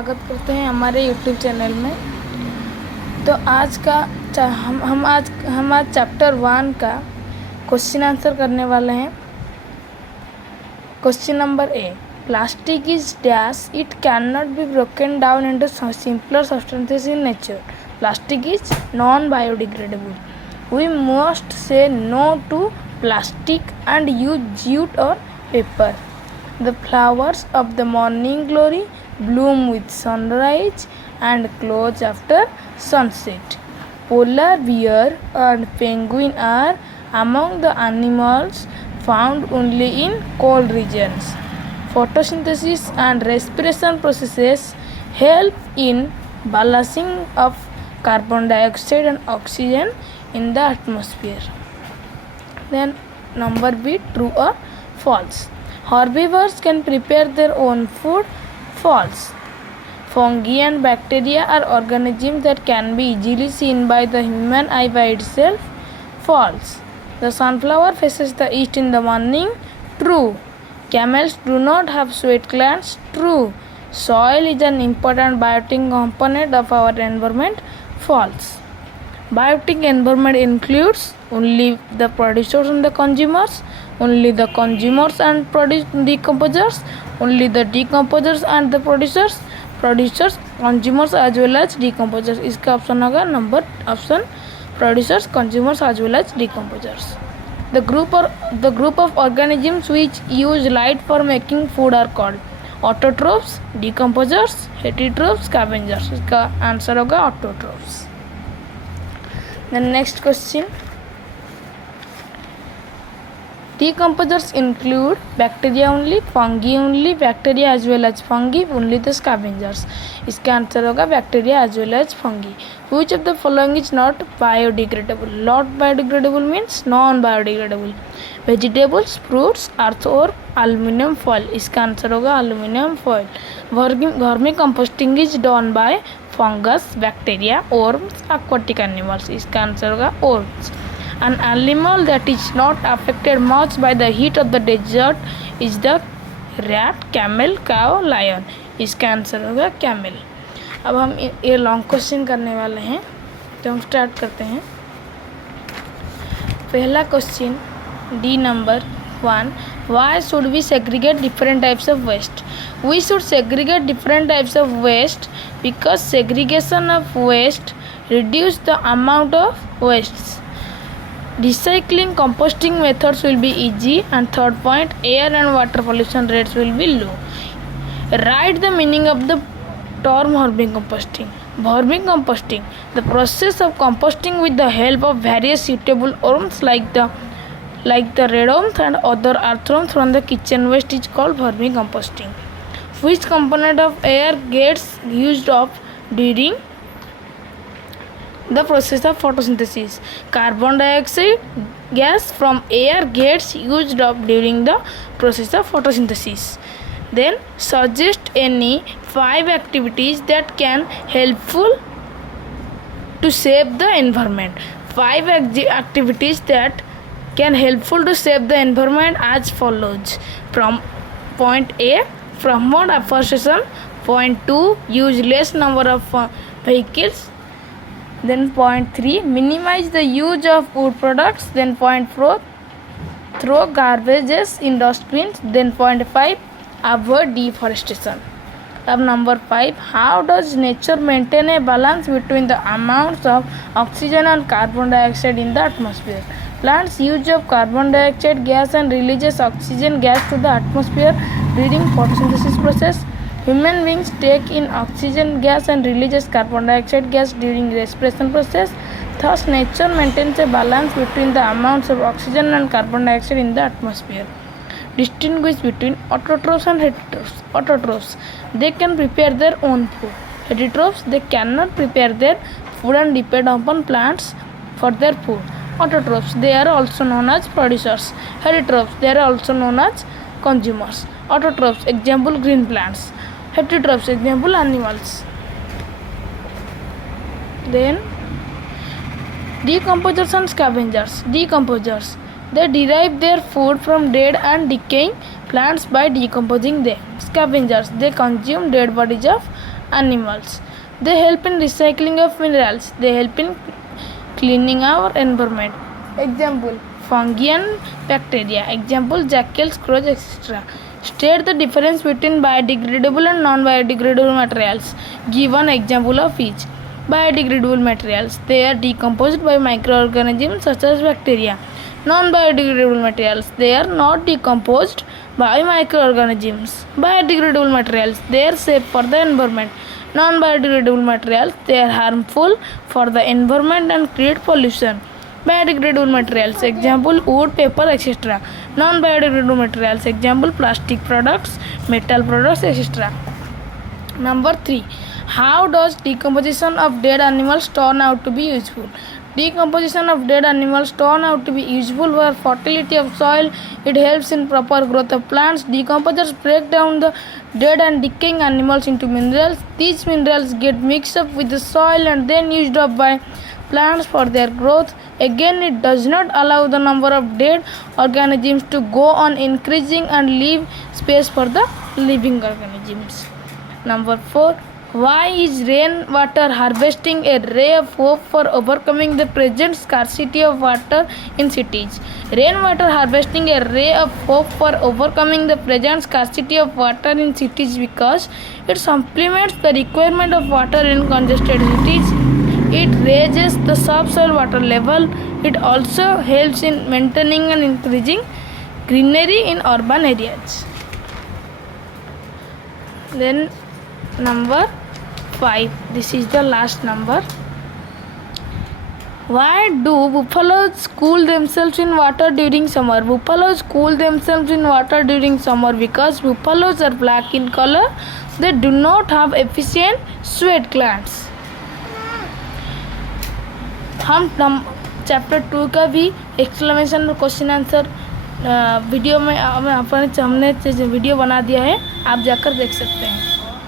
स्वागत करते हैं हमारे YouTube चैनल में। तो आज का हम आज चैप्टर 1 का क्वेश्चन आंसर करने वाले हैं। Question number A, plastic is dash, it can not be broken down into simpler substances in nature. Plastic is non biodegradable. We must say no to plastic and use jute or paper. The flowers of the morning glory bloom with sunrise and close after sunset. Polar bear and penguin are among the animals found only in cold regions. Photosynthesis and respiration processes help in balancing of carbon dioxide and oxygen in the atmosphere. Then number B, true or false? Herbivores can prepare their own food. False. Fungi and bacteria are organisms that can be easily seen by the human eye by itself. False. The sunflower faces the east in the morning. True. Camels do not have sweat glands. True. Soil is an important biotic component of our environment. False. Biotic environment includes only the producers and the consumers, only the consumers and decomposers, only the decomposers and the producers, consumers as well as decomposers. इसका option होगा number option, producers, consumers as well as decomposers. The group of organisms which use light for making food are called autotrophs, decomposers, heterotrophs, scavengers. इसका answer होगा autotrophs. The next question. Decomposers include bacteria only, fungi only, bacteria as well as fungi, only the scavengers. इसका answer होगा bacteria as well as fungi. Which of the following is not biodegradable? Not biodegradable means non-biodegradable. Vegetables, fruits, earth or aluminium foil. इसका answer होगा aluminium foil. Vermi composting is done by fungus, bacteria, worms, aquatic animals. इसका answer होगा worms. An animal that is not affected much by the heat of the desert is the rat, camel, cow, lion. इसका answer होगा camel. अब हम ये long question करने वाले हैं, तो हम स्टार्ट करते हैं। पहला question D number 1, why should we segregate different types of waste? We should segregate different types of waste because segregation of waste reduce the amount of wastes. Recycling, composting methods will be easy. And third point, air and water pollution rates will be low. Write the meaning of the term vermicomposting. Vermicomposting, the process of composting with the help of various suitable worms like the red worms and other earthworms from the kitchen waste is called vermicomposting. Which component of air gets used up during the process of photosynthesis? Carbon dioxide gas from air gets used up during the process of photosynthesis. Then suggest any 5 activities that can helpful to save the environment. 5 activities that can helpful to save the environment as follows. From point A, promote afforestation. Point 2, use less number of vehicles. Then point 3, minimize the use of wood products. Then point 4, throw garbages in dustbins. Then point 5, avoid deforestation. अब number 5, how does nature maintain a balance between the amounts of oxygen and carbon dioxide in the atmosphere? Plants use of carbon dioxide gas and releases oxygen gas to the atmosphere during photosynthesis process. Human beings take in oxygen gas and releases carbon dioxide gas during respiration process. Thus, nature maintains a balance between the amounts of oxygen and carbon dioxide in the atmosphere. Distinguish between autotrophs and heterotrophs. Autotrophs, they can prepare their own food. Heterotrophs, they cannot prepare their food and depend upon plants for their food. Autotrophs, they are also known as producers. Heterotrophs, they are also known as consumers. Autotrophs, example green plants. Heterotrophs, example animals. Then decomposers and scavengers. Decomposers, they derive their food from dead and decaying plants by decomposing them. Scavengers, they consume dead bodies of animals. They help in recycling of minerals. They help in cleaning our environment. Example, fungi and bacteria. Example, jackals, crows, etc. State the difference between biodegradable and non-biodegradable materials. Give an example of each. Biodegradable materials. They are decomposed by microorganisms such as bacteria. Non-biodegradable materials. They are not decomposed by microorganisms. Biodegradable materials. They are safe for the environment. Non-biodegradable materials. They are harmful for the environment and create pollution. Biodegradable materials, example wood, paper, etc. Non-biodegradable materials, example plastic products, metal products, etc. Number 3. How does decomposition of dead animals turn out to be useful? Decomposition of dead animals turn out to be useful for fertility of soil. It helps in proper growth of plants. Decomposers break down the dead and decaying animals into minerals. These minerals get mixed up with the soil and then used up by plants for their growth. Again, it does not allow the number of dead organisms to go on increasing and leave space for the living organisms. Number 4. Why is rainwater harvesting a ray of hope for overcoming the present scarcity of water in cities? Rainwater harvesting a ray of hope for overcoming the present scarcity of water in cities because it supplements the requirement of water in congested cities. It raises the subsoil water level. It also helps in maintaining and increasing greenery in urban areas. Then number 5. This is the last number. Why do buffaloes cool themselves in water during summer? Buffaloes cool themselves in water during summer because buffaloes are black in color. They do not have efficient sweat glands. हम chapter 2 का भी exclamation और question answer video में हमने video बना दिया है, आप जाकर देख सकते हैं.